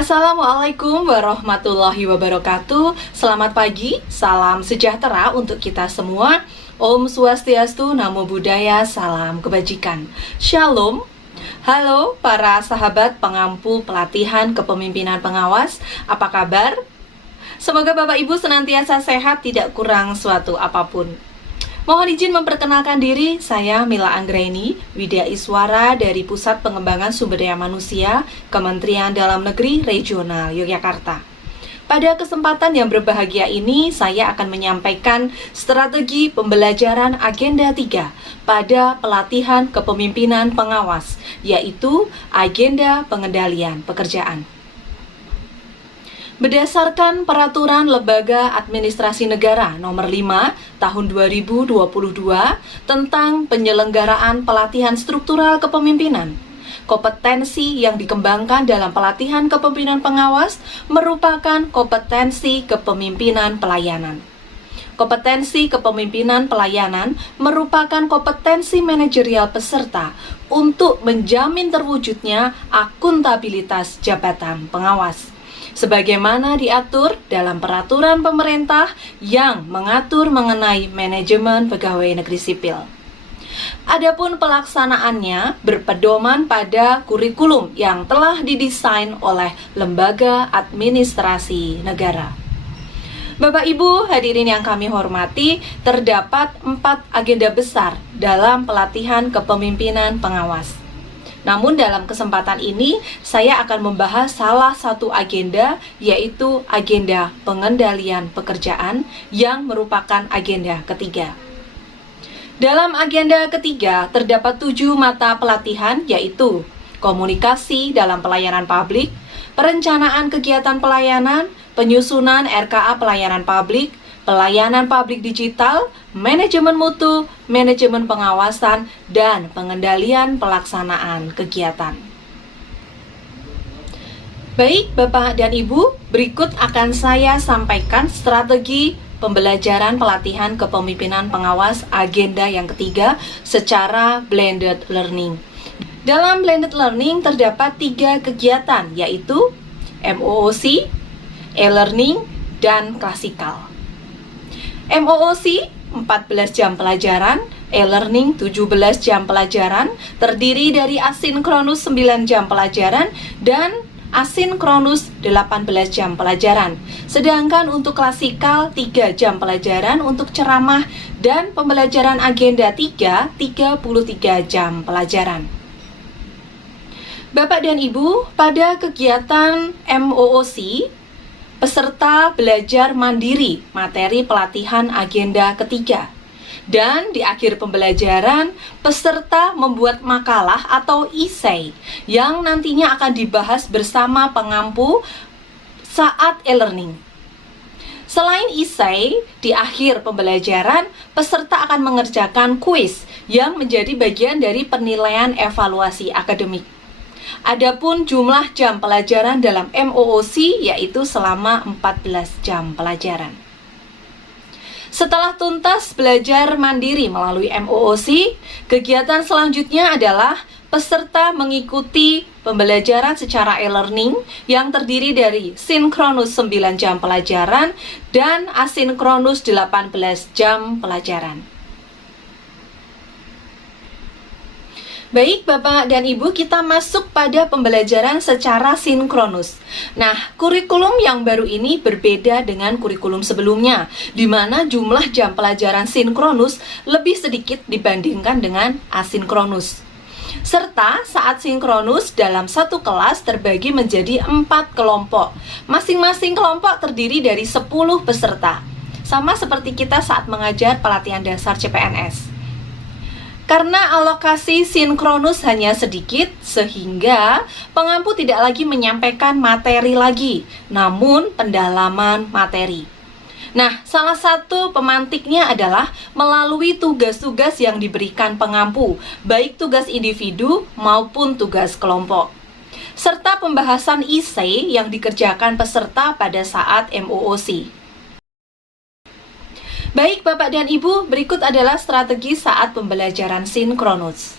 Assalamualaikum warahmatullahi wabarakatuh. Selamat pagi, salam sejahtera untuk kita semua. Om Swastiastu, Namo Buddhaya, salam kebajikan. Shalom. Halo para sahabat pengampu pelatihan kepemimpinan pengawas, apa kabar? Semoga Bapak Ibu senantiasa sehat, tidak kurang suatu apapun. Mohon izin memperkenalkan diri, saya Mila Anggraini, Widya Iswara dari Pusat Pengembangan Sumber Daya Manusia, Kementerian Dalam Negeri Regional Yogyakarta. Pada kesempatan yang berbahagia ini, saya akan menyampaikan strategi pembelajaran Agenda 3 pada pelatihan kepemimpinan pengawas, yaitu Agenda Pengendalian Pekerjaan. Berdasarkan Peraturan Lembaga Administrasi Negara Nomor 5 Tahun 2022 tentang penyelenggaraan pelatihan struktural kepemimpinan, kompetensi yang dikembangkan dalam pelatihan kepemimpinan pengawas merupakan kompetensi kepemimpinan pelayanan. Kompetensi kepemimpinan pelayanan merupakan kompetensi manajerial peserta untuk menjamin terwujudnya akuntabilitas jabatan pengawas, sebagaimana diatur dalam peraturan pemerintah yang mengatur mengenai manajemen pegawai negeri sipil. Adapun pelaksanaannya berpedoman pada kurikulum yang telah didesain oleh lembaga administrasi negara. Bapak Ibu hadirin yang kami hormati, terdapat 4 agenda besar dalam pelatihan kepemimpinan pengawas. Namun dalam kesempatan ini, saya akan membahas salah satu agenda, yaitu agenda pengendalian pekerjaan yang merupakan agenda ketiga. Dalam agenda ketiga, terdapat 7 mata pelatihan, yaitu komunikasi dalam pelayanan publik, perencanaan kegiatan pelayanan, penyusunan RKA pelayanan publik, pelayanan publik digital, manajemen mutu, manajemen pengawasan, dan pengendalian pelaksanaan kegiatan. Baik Bapak dan Ibu, berikut akan saya sampaikan strategi pembelajaran pelatihan kepemimpinan pengawas agenda yang ketiga secara blended learning. Dalam blended learning terdapat 3 kegiatan, yaitu MOOC, e-learning, dan klasikal. MOOC 14 jam pelajaran, e-learning 17 jam pelajaran, terdiri dari asinkronus 9 jam pelajaran dan asinkronus 18 jam pelajaran. Sedangkan untuk klasikal 3 jam pelajaran untuk ceramah dan pembelajaran agenda 3 33 jam pelajaran. Bapak dan Ibu, pada kegiatan MOOC peserta belajar mandiri materi pelatihan agenda ketiga. Dan di akhir pembelajaran, peserta membuat makalah atau essay yang nantinya akan dibahas bersama pengampu saat e-learning. Selain essay, di akhir pembelajaran, peserta akan mengerjakan kuis yang menjadi bagian dari penilaian evaluasi akademik. Adapun jumlah jam pelajaran dalam MOOC yaitu selama 14 jam pelajaran. Setelah tuntas belajar mandiri melalui MOOC, kegiatan selanjutnya adalah peserta mengikuti pembelajaran secara e-learning yang terdiri dari sinkronus 9 jam pelajaran dan asinkronus 18 jam pelajaran. Baik Bapak dan Ibu, kita masuk pada pembelajaran secara sinkronus. Nah, kurikulum yang baru ini berbeda dengan kurikulum sebelumnya, di mana jumlah jam pelajaran sinkronus lebih sedikit dibandingkan dengan asinkronus. Serta saat sinkronus dalam satu kelas terbagi menjadi 4 kelompok. Masing-masing kelompok terdiri dari 10 peserta. sama seperti kita saat mengajar pelatihan dasar CPNS. Karena alokasi sinkronus hanya sedikit, sehingga pengampu tidak lagi menyampaikan materi lagi, namun pendalaman materi. Nah, salah satu pemantiknya adalah melalui tugas-tugas yang diberikan pengampu, baik tugas individu maupun tugas kelompok, serta pembahasan essay yang dikerjakan peserta pada saat MOOC. Baik Bapak dan Ibu, berikut adalah strategi saat pembelajaran sinkronus.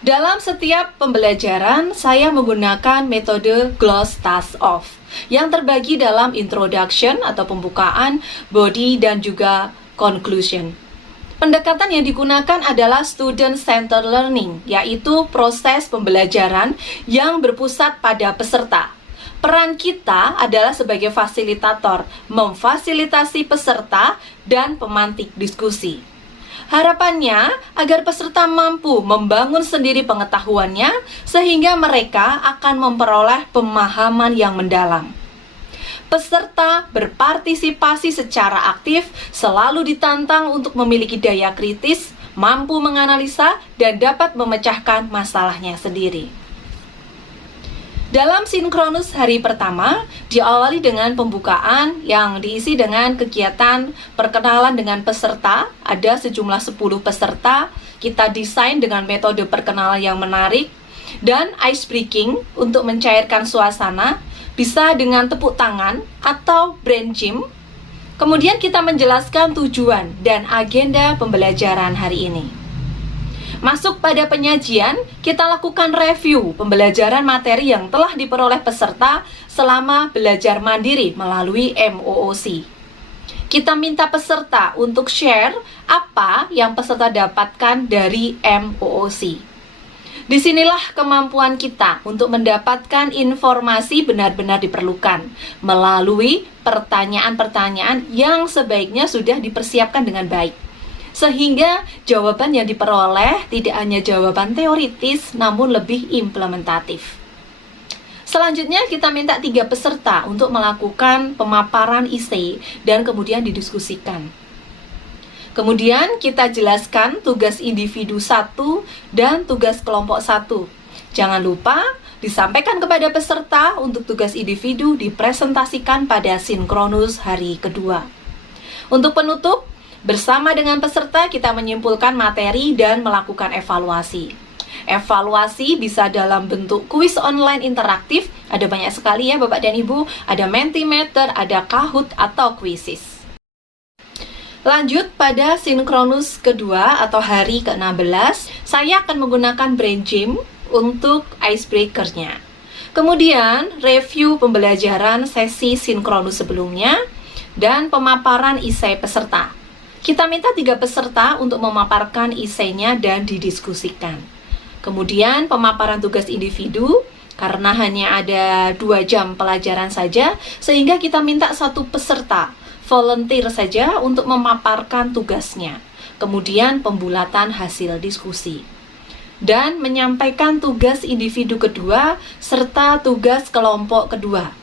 Dalam setiap pembelajaran, saya menggunakan metode Gloss Task Off yang terbagi dalam introduction atau pembukaan, body, dan juga conclusion. Pendekatan yang digunakan adalah student-centered learning, yaitu proses pembelajaran yang berpusat pada peserta. Peran kita adalah sebagai fasilitator, memfasilitasi peserta dan pemantik diskusi. Harapannya agar peserta mampu membangun sendiri pengetahuannya sehingga mereka akan memperoleh pemahaman yang mendalam. Peserta berpartisipasi secara aktif, selalu ditantang untuk memiliki daya kritis, mampu menganalisa, dan dapat memecahkan masalahnya sendiri. Dalam sinkronus hari pertama, diawali dengan pembukaan yang diisi dengan kegiatan perkenalan dengan peserta. Ada sejumlah 10 peserta, kita desain dengan metode perkenalan yang menarik, dan ice breaking untuk mencairkan suasana, bisa dengan tepuk tangan atau brain gym. Kemudian kita menjelaskan tujuan dan agenda pembelajaran hari ini. Masuk pada penyajian, kita lakukan review pembelajaran materi yang telah diperoleh peserta selama belajar mandiri melalui MOOC. Kita minta peserta untuk share apa yang peserta dapatkan dari MOOC. Disinilah kemampuan kita untuk mendapatkan informasi benar-benar diperlukan melalui pertanyaan-pertanyaan yang sebaiknya sudah dipersiapkan dengan baik. Sehingga jawaban yang diperoleh tidak hanya jawaban teoritis, namun lebih implementatif. Selanjutnya kita minta 3 peserta untuk melakukan pemaparan essay dan kemudian didiskusikan. Kemudian kita jelaskan tugas individu 1 dan tugas kelompok 1. Jangan lupa disampaikan kepada peserta untuk tugas individu dipresentasikan pada sinkronus hari kedua. Untuk penutup, bersama dengan peserta kita menyimpulkan materi dan melakukan evaluasi. Evaluasi bisa dalam bentuk kuis online interaktif, ada banyak sekali ya Bapak dan Ibu, ada Mentimeter, ada Kahoot atau Quizzes. Lanjut pada sinkronus kedua atau hari ke-16, saya akan menggunakan brain gym untuk icebreaker-nya. Kemudian review pembelajaran sesi sinkronus sebelumnya dan pemaparan essay peserta. Kita minta 3 peserta untuk memaparkan essay-nya dan didiskusikan. Kemudian pemaparan tugas individu, karena hanya ada 2 jam pelajaran saja, sehingga kita minta 1 peserta volunteer saja untuk memaparkan tugasnya. Kemudian pembulatan hasil diskusi. Dan menyampaikan tugas individu kedua serta tugas kelompok kedua.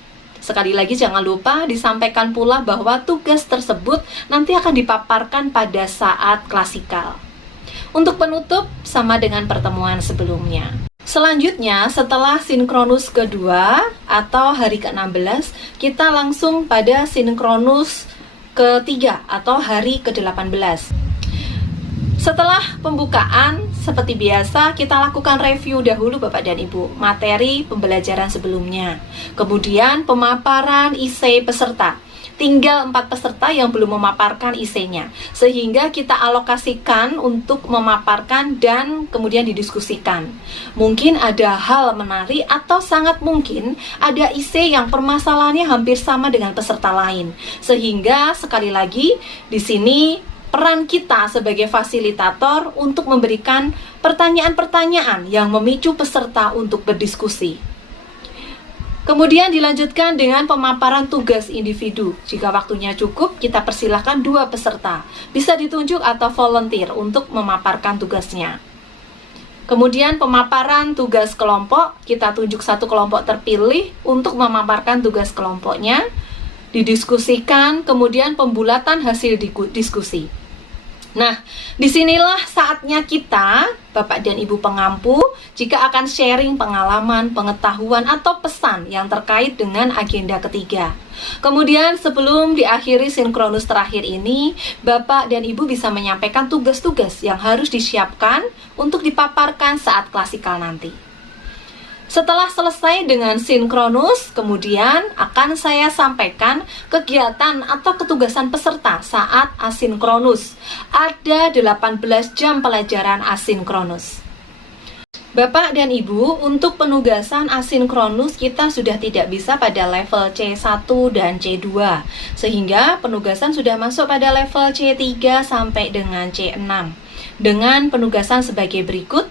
Sekali lagi jangan lupa disampaikan pula bahwa tugas tersebut nanti akan dipaparkan pada saat klasikal. Untuk penutup sama dengan pertemuan sebelumnya. Selanjutnya setelah sinkronus kedua atau hari ke-16, kita langsung pada sinkronus ketiga atau hari ke-18. Setelah pembukaan, seperti biasa, kita lakukan review dahulu Bapak dan Ibu, materi pembelajaran sebelumnya. Kemudian pemaparan essay peserta. Tinggal 4 peserta yang belum memaparkan essay-nya, sehingga kita alokasikan untuk memaparkan dan kemudian didiskusikan. Mungkin ada hal menarik atau sangat mungkin ada essay yang permasalahannya hampir sama dengan peserta lain. Sehingga sekali lagi di sini peran kita sebagai fasilitator untuk memberikan pertanyaan-pertanyaan yang memicu peserta untuk berdiskusi. Kemudian dilanjutkan dengan pemaparan tugas individu. Jika waktunya cukup, kita persilahkan 2 peserta, bisa ditunjuk atau volunteer untuk memaparkan tugasnya. Kemudian pemaparan tugas kelompok, kita tunjuk 1 kelompok terpilih untuk memaparkan tugas kelompoknya. didiskusikan, kemudian pembulatan hasil diskusi. Nah, disinilah saatnya kita, Bapak dan Ibu pengampu, jika akan sharing pengalaman, pengetahuan, atau pesan yang terkait dengan agenda ketiga. Kemudian sebelum diakhiri sinkronus terakhir ini, Bapak dan Ibu bisa menyampaikan tugas-tugas yang harus disiapkan untuk dipaparkan saat klasikal nanti. Setelah selesai dengan sinkronus, kemudian akan saya sampaikan kegiatan atau ketugasan peserta saat asinkronus. Ada 18 jam pelajaran asinkronus. Bapak dan Ibu, untuk penugasan asinkronus kita sudah tidak bisa pada level C1 dan C2, sehingga penugasan sudah masuk pada level C3 sampai dengan C6. Dengan penugasan sebagai berikut.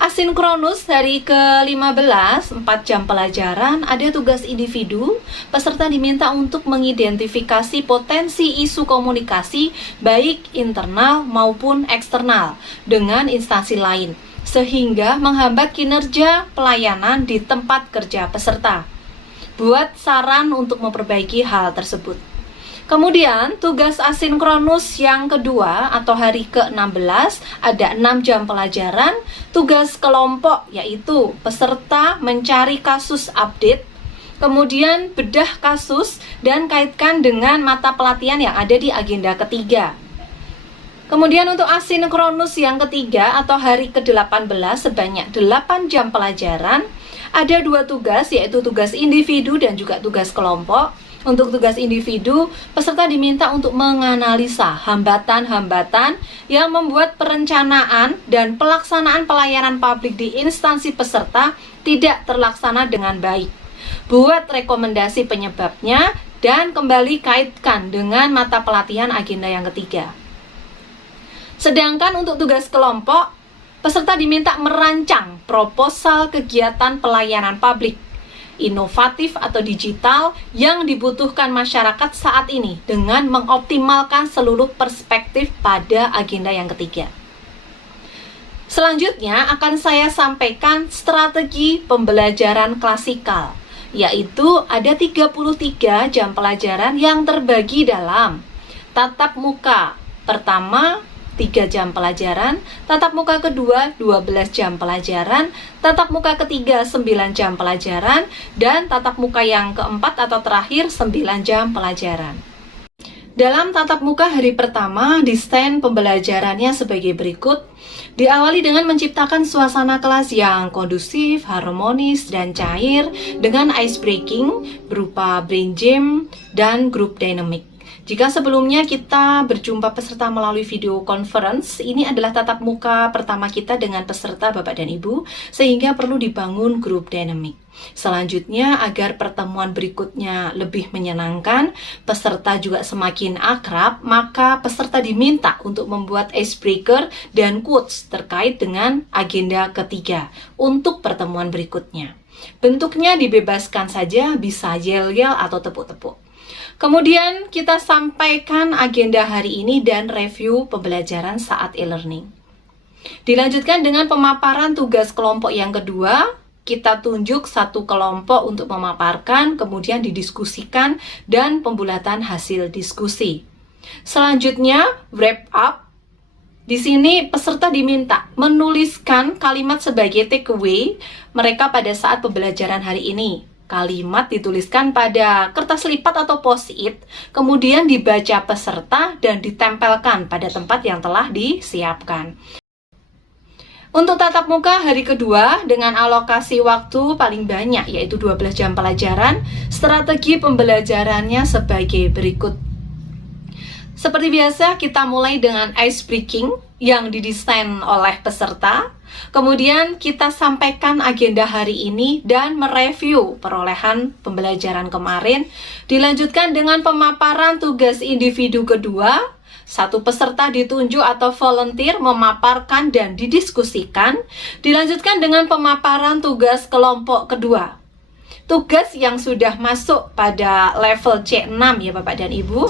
Asinkronus hari ke-15, 4 jam pelajaran, ada tugas individu. Peserta diminta untuk mengidentifikasi potensi isu komunikasi baik internal maupun eksternal dengan instansi lain, sehingga menghambat kinerja pelayanan di tempat kerja peserta. Buat saran untuk memperbaiki hal tersebut. Kemudian tugas asinkronus yang kedua atau hari ke-16 ada 6 jam pelajaran. Tugas kelompok yaitu peserta mencari kasus update, kemudian bedah kasus dan kaitkan dengan mata pelatihan yang ada di agenda ketiga. Kemudian untuk asinkronus yang ketiga atau hari ke-18 sebanyak 8 jam pelajaran. Ada 2 tugas yaitu tugas individu dan juga tugas kelompok. Untuk tugas individu, peserta diminta untuk menganalisa hambatan-hambatan yang membuat perencanaan dan pelaksanaan pelayanan publik di instansi peserta tidak terlaksana dengan baik. Buat rekomendasi penyebabnya dan kembali kaitkan dengan mata pelatihan agenda yang ketiga. Sedangkan untuk tugas kelompok, peserta diminta merancang proposal kegiatan pelayanan publik inovatif atau digital yang dibutuhkan masyarakat saat ini dengan mengoptimalkan seluruh perspektif pada agenda yang ketiga. Selanjutnya akan saya sampaikan strategi pembelajaran klasikal, yaitu ada 33 jam pelajaran yang terbagi dalam tatap muka pertama 3 jam pelajaran, tatap muka kedua 12 jam pelajaran, tatap muka ketiga 9 jam pelajaran, dan tatap muka yang keempat atau terakhir 9 jam pelajaran. Dalam tatap muka hari pertama, desain pembelajarannya sebagai berikut. Diawali dengan menciptakan suasana kelas yang kondusif, harmonis, dan cair dengan ice breaking berupa brain gym dan group dynamic. Jika sebelumnya kita berjumpa peserta melalui video conference, ini adalah tatap muka pertama kita dengan peserta Bapak dan Ibu, sehingga perlu dibangun group dynamic. Selanjutnya, agar pertemuan berikutnya lebih menyenangkan, peserta juga semakin akrab, maka peserta diminta untuk membuat icebreaker dan quotes terkait dengan agenda ketiga untuk pertemuan berikutnya. Bentuknya dibebaskan saja, bisa yel-yel atau tepuk-tepuk. Kemudian kita sampaikan agenda hari ini dan review pembelajaran saat e-learning. Dilanjutkan dengan pemaparan tugas kelompok yang kedua. Kita tunjuk satu kelompok untuk memaparkan, kemudian didiskusikan dan pembulatan hasil diskusi. Selanjutnya, wrap up. Di sini peserta diminta menuliskan kalimat sebagai takeaway mereka pada saat pembelajaran hari ini. Kalimat dituliskan pada kertas lipat atau post-it, kemudian dibaca peserta dan ditempelkan pada tempat yang telah disiapkan. Untuk tatap muka hari kedua dengan alokasi waktu paling banyak yaitu 12 jam pelajaran, strategi pembelajarannya sebagai berikut. Seperti biasa, kita mulai dengan ice breaking yang didesain oleh peserta. Kemudian kita sampaikan agenda hari ini dan mereview perolehan pembelajaran kemarin. Dilanjutkan dengan pemaparan tugas individu kedua. Satu peserta ditunjuk atau volunteer memaparkan dan didiskusikan. Dilanjutkan dengan pemaparan tugas kelompok kedua. Tugas yang sudah masuk pada level C6 ya Bapak dan Ibu,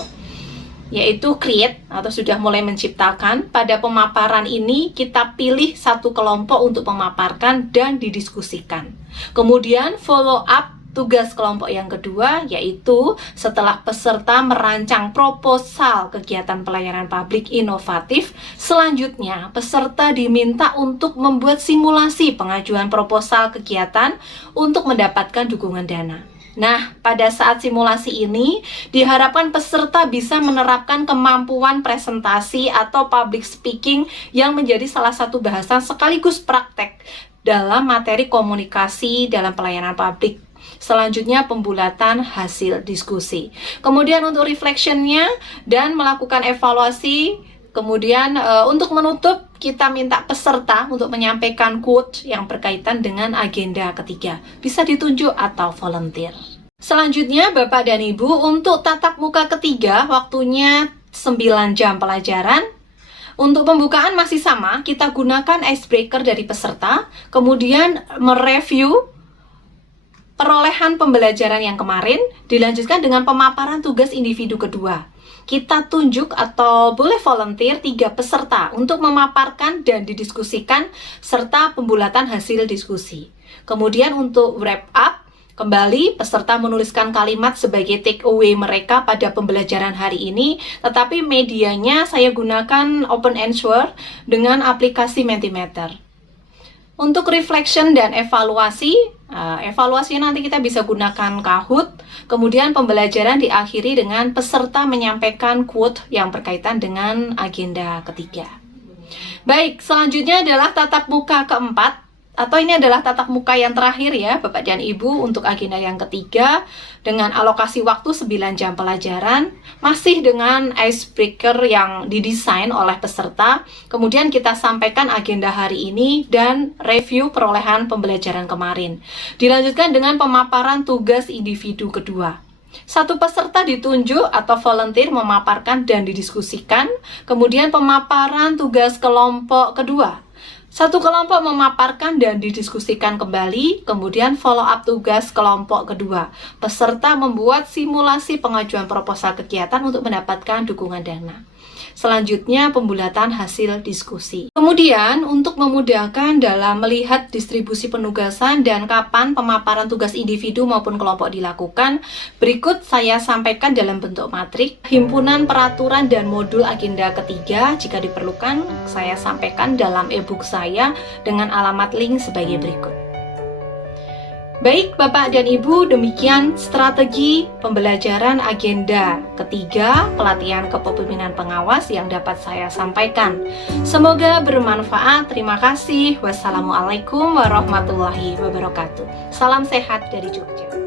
yaitu create atau sudah mulai menciptakan. Pada pemaparan ini kita pilih satu kelompok untuk memaparkan dan didiskusikan. Kemudian follow up Tugas kelompok yang kedua yaitu setelah peserta merancang proposal kegiatan pelayanan publik inovatif, selanjutnya peserta diminta untuk membuat simulasi pengajuan proposal kegiatan untuk mendapatkan dukungan dana. Nah, pada saat simulasi ini diharapkan peserta bisa menerapkan kemampuan presentasi atau public speaking yang menjadi salah satu bahasan sekaligus praktek dalam materi komunikasi dalam pelayanan publik. Selanjutnya pembulatan hasil diskusi. Kemudian untuk reflectionnya dan melakukan evaluasi. Kemudian untuk menutup kita minta peserta untuk menyampaikan quote yang berkaitan dengan agenda ketiga. Bisa ditunjuk atau volunteer. Selanjutnya Bapak dan Ibu untuk tatap muka ketiga waktunya 9 jam pelajaran. Untuk pembukaan masih sama, kita gunakan icebreaker dari peserta. Kemudian mereview perolehan pembelajaran yang kemarin, dilanjutkan dengan pemaparan tugas individu kedua. Kita tunjuk atau boleh volunteer 3 peserta untuk memaparkan dan didiskusikan serta pembulatan hasil diskusi. Kemudian untuk wrap up, kembali peserta menuliskan kalimat sebagai take away mereka pada pembelajaran hari ini, tetapi medianya saya gunakan open answer dengan aplikasi Mentimeter. Untuk reflection dan evaluasi, evaluasinya nanti kita bisa gunakan Kahoot. Kemudian pembelajaran diakhiri dengan peserta menyampaikan quote yang berkaitan dengan agenda ketiga. Baik, selanjutnya adalah tatap muka keempat. Atau ini adalah tatap muka yang terakhir ya Bapak dan Ibu untuk agenda yang ketiga dengan alokasi waktu 9 jam pelajaran, masih dengan icebreaker yang didesain oleh peserta. Kemudian kita sampaikan agenda hari ini dan review perolehan pembelajaran kemarin. Dilanjutkan dengan pemaparan tugas individu kedua. 1 peserta ditunjuk atau volunteer memaparkan dan didiskusikan. Kemudian pemaparan tugas kelompok kedua. 1 kelompok memaparkan dan didiskusikan kembali, kemudian follow up tugas kelompok kedua. Peserta membuat simulasi pengajuan proposal kegiatan untuk mendapatkan dukungan dana. Selanjutnya pembulatan hasil diskusi. Kemudian untuk memudahkan dalam melihat distribusi penugasan dan kapan pemaparan tugas individu maupun kelompok dilakukan, berikut saya sampaikan dalam bentuk matrik. Himpunan peraturan dan modul agenda ketiga jika diperlukan saya sampaikan dalam e-book saya dengan alamat link sebagai berikut. Baik Bapak dan Ibu, demikian strategi pembelajaran agenda ketiga pelatihan kepemimpinan pengawas yang dapat saya sampaikan. Semoga bermanfaat. Terima kasih. Wassalamualaikum warahmatullahi wabarakatuh. Salam sehat dari Jogja.